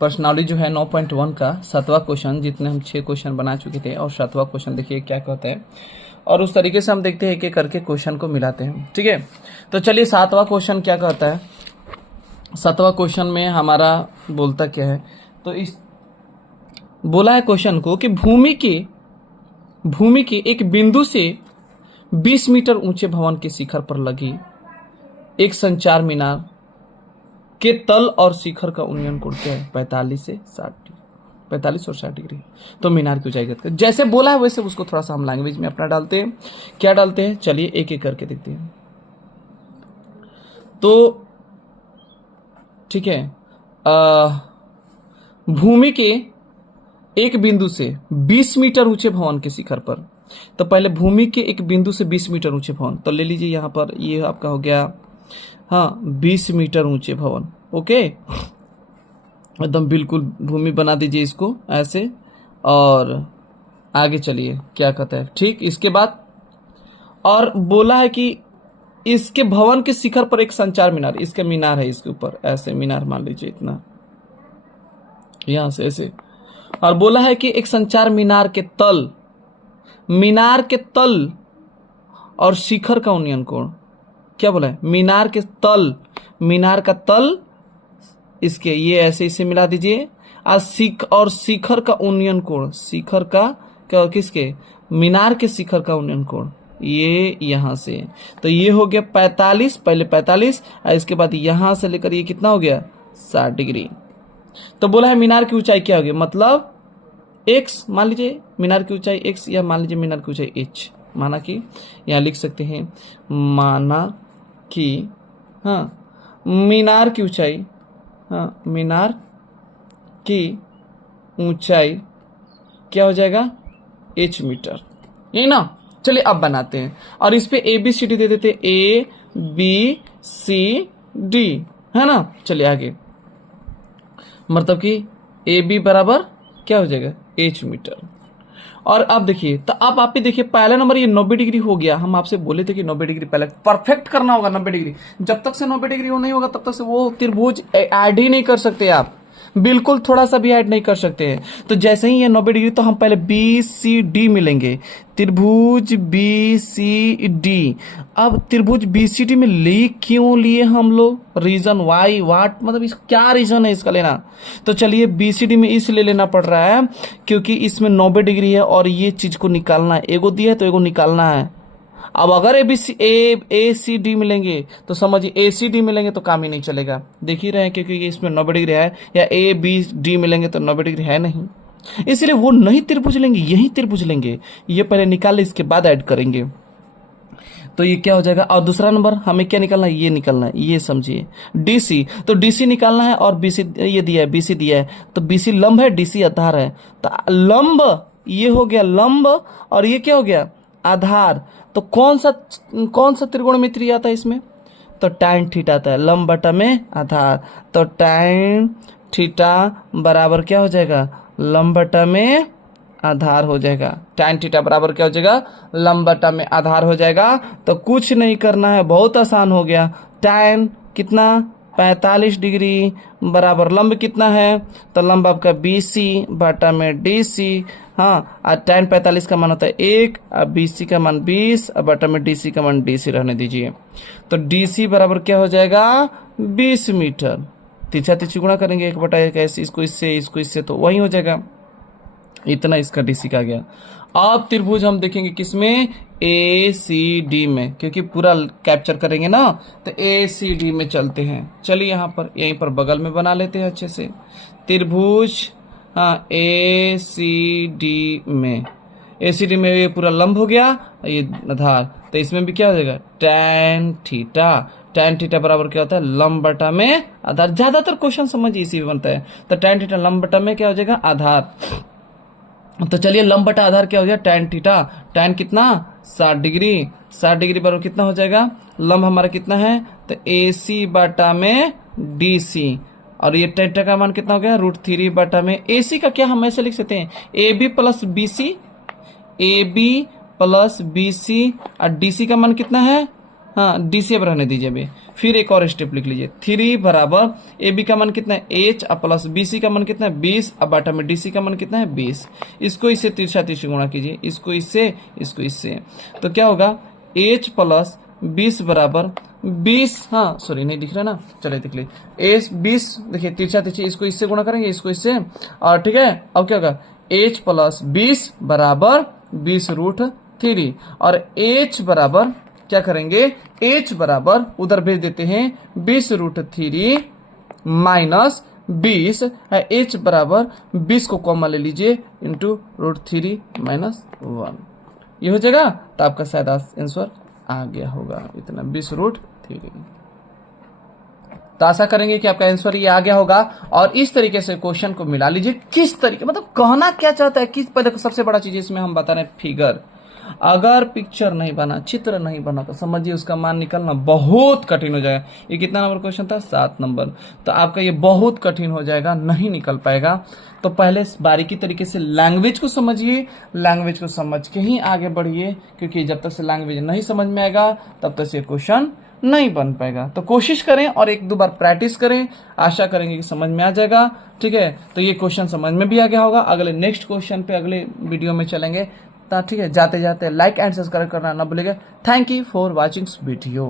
Personality जो है 9.1 का 7वां क्वेश्चन, जितने हम 6 क्वेश्चन बना चुके थे, और 7वां क्वेश्चन देखिए क्या कहते हैं, और उस तरीके से हम देखते हैं एक एक करके क्वेश्चन को मिलाते हैं। ठीक है, तो चलिए 7वां क्वेश्चन क्या कहता है। 7वां क्वेश्चन में हमारा बोलता क्या है, तो इस बोला है क्वेश्चन को कि भूमि के एक बिंदु से 20 मीटर ऊंचे भवन के शिखर पर लगी एक संचार मीनार के तल और शिखर का उन्नयन कोण क्या है, 45 से 60, 45 और 60 डिग्री। तो मीनार की ऊंचाई कितनी, जैसे बोला है वैसे उसको थोड़ा सा हम लैंग्वेज में अपना डालते हैं। क्या डालते हैं, चलिए एक एक करके देखते हैं। तो ठीक है, भूमि के एक बिंदु से 20 मीटर ऊंचे भवन के शिखर पर, तो पहले भूमि के एक बिंदु से 20 मीटर ऊंचे भवन, तो ले लीजिए यहां पर ये आपका हो गया, हाँ 20 मीटर ऊंचे भवन। ओके, एकदम बिल्कुल भूमि बना दीजिए इसको ऐसे, और आगे चलिए क्या कहता है। ठीक, इसके बाद और बोला है कि इसके भवन के शिखर पर एक संचार मीनार, इसका मीनार है इसके ऊपर, ऐसे मीनार मान लीजिए इतना, यहां से ऐसे, और बोला है कि एक संचार मीनार के तल और शिखर का उन्नयन कोण, क्या बोला है, मीनार का तल इसके ये ऐसे इसे मिला दीजिए, और शिखर का उन्नयन कोण, शिखर का क्या, किसके, मीनार के शिखर का उन्नयन कोण, ये यहां से, तो ये हो गया 45, पहले 45 और इसके बाद यहां से लेकर ये कितना हो गया 60 डिग्री। तो बोला है मीनार की ऊंचाई क्या होगी, मतलब x मान लीजिए मीनार की ऊंचाई x, या मान लीजिए मीनार की ऊंचाई h, माना कि यहां लिख सकते हैं, माना कि हाँ मीनार की ऊंचाई, हाँ मीनार की ऊंचाई क्या हो जाएगा, h मीटर, यही ना। चलिए अब बनाते हैं, और इस पे ABCD दे देते, ABCD है ना। चलिए आगे, मतलब कि AB बराबर क्या हो जाएगा, h मीटर। और अब देखिए, तो अब आप ही देखिए, पहला नंबर ये 90 डिग्री हो गया, हम आपसे बोले थे कि 90 डिग्री पहले परफेक्ट करना होगा। 90 डिग्री, जब तक से 90 डिग्री वो नहीं होगा तब तक से वो त्रिभुज ऐड ही नहीं कर सकते आप, बिल्कुल थोड़ा सा भी ऐड नहीं कर सकते हैं। तो जैसे ही ये 90 डिग्री, तो हम पहले BCD मिलेंगे, त्रिभुज BCD। अब त्रिभुज BCD में क्यों लिए हम लोग, रीजन वाई वाट, मतलब इस क्या रीजन है इसका लेना। तो चलिए BCD में इसलिए लेना पड़ रहा है क्योंकि इसमें 90 डिग्री है और ये चीज को निकालना है, एगो दिया है तो एगो निकालना है। अब अगर ACD मिलेंगे तो समझिए, ACD मिलेंगे तो काम ही नहीं चलेगा, देख ही रहे हैं, क्योंकि इसमें 90 डिग्री है, या ABD मिलेंगे तो 90 डिग्री है नहीं, इसलिए वो नहीं त्रिभुज लेंगे, यही त्रिभुज लेंगे। ये पहले निकाल ले, इसके बाद ऐड करेंगे, तो ये क्या हो जाएगा। और दूसरा नंबर हमें क्या निकालना है, ये निकालना है, ये समझिए DC, तो DC निकालना है, और BC ये दिया है, BC दिया है, तो BC लंब है, DC आधार है, तो लंब ये हो गया लंब, और ये क्या हो गया आधार। तो कौन सा त्रिकोणमिति आता है इसमें, तो tan थीटा आता है, लंब बटा में आधार, तो tan थीटा बराबर क्या हो जाएगा, लंब बटा में आधार हो जाएगा। tan थीटा बराबर क्या हो जाएगा, लंब बटा में आधार हो जाएगा। तो कुछ नहीं करना है, बहुत आसान हो गया। tan कितना 45 डिग्री बराबर लंब कितना है, तो लंब आपका BC बटा में DC, हाँ, और tan 45 का मान होता है 1, और BC का मान 20, और बटा में DC का मान DC रहने दीजिए। तो DC बराबर क्या हो जाएगा 20 मीटर, तीछा तीछी गुणा करेंगे 1/1 ऐसे, इसको इससे तो वही हो जाएगा, इतना इसका DC का गया। अब त्रिभुज हम देखेंगे किसमें, ACD में, क्योंकि पूरा कैप्चर करेंगे ना, तो ACD में चलते हैं। चलिए यहाँ पर यहीं पर बगल में बना लेते हैं अच्छे से त्रिभुज, हाँ ACD में ये पूरा लंब हो गया, ये आधार, तो इसमें भी क्या हो जाएगा tan थीटा बराबर क्या होता है, लंब बटा में आधार। ज्यादातर क्वेश्चन समझिए इसी में बनता है, तो tan थीटा लंब बटा में क्या हो जाएगा आधार। तो चलिए लंब बटा आधार क्या हो गया, tan थीटा, tan कितना 60 डिग्री बराबर कितना हो जाएगा, लंब हमारा कितना है, तो AC बटा में DC, और ये थीटा का मान कितना हो गया, √3 बटा में AC का क्या हम ऐसे लिख सकते हैं, AB प्लस BC और DC का मान कितना है, हाँ डी सी अब रहने दीजिए अभी। फिर एक और स्टेप लिख लीजिए, 3 बराबर ए बी का मान कितना है एच प्लस बी सी का मान कितना है 20, अब बाटा में डी सी का मान कितना है 20। इसको इससे तिरछा तिरछी गुणा कीजिए, इसको इससे, तो क्या होगा एच प्लस 20 बराबर 20, हाँ सॉरी नहीं दिख रहा ना, चलिए देख लीजिए एच 20, देखिए तिरछा तिरछी, इसको इससे गुणा करेंगे, इसको इससे, और ठीक है अब क्या होगा एच प्लस 20 बराबर 20√3, और एच बराबर क्या करेंगे, एच बराबर उधर भेज देते हैं 20√3 माइनस 20, एच बराबर 20 को कॉमन ले लीजिए इंटू √3 माइनस 1, ये हो जाएगा। तो आपका शायद आंसर आ गया होगा इतना 20√3। तो आशा करेंगे कि आपका आंसर ये आ गया होगा। और इस तरीके से क्वेश्चन को मिला लीजिए, किस तरीके मतलब कहना क्या चाहता है, किस पर सबसे बड़ा चीज इसमें हम बता रहे हैं फिगर। अगर पिक्चर नहीं बना, चित्र नहीं बना, तो समझिए उसका मान निकलना बहुत कठिन हो जाएगा। ये कितना नंबर क्वेश्चन था, 7 नंबर, तो आपका ये बहुत कठिन हो जाएगा, नहीं निकल पाएगा। तो पहले बारीकी तरीके से लैंग्वेज को समझिए, लैंग्वेज को समझ के ही आगे बढ़िए, क्योंकि जब तक से लैंग्वेज नहीं समझ में आएगा तब तक से क्वेश्चन नहीं बन पाएगा। तो कोशिश करें और 1-2 बार प्रैक्टिस करें, आशा करेंगे कि समझ में आ जाएगा। ठीक है, तो ये क्वेश्चन समझ में भी आ गया होगा। अगले नेक्स्ट क्वेश्चन पे अगले वीडियो में चलेंगे। तो ठीक है, जाते जाते लाइक एंड सब्सक्राइब करना ना भूलिएगा। Thank you for watching video.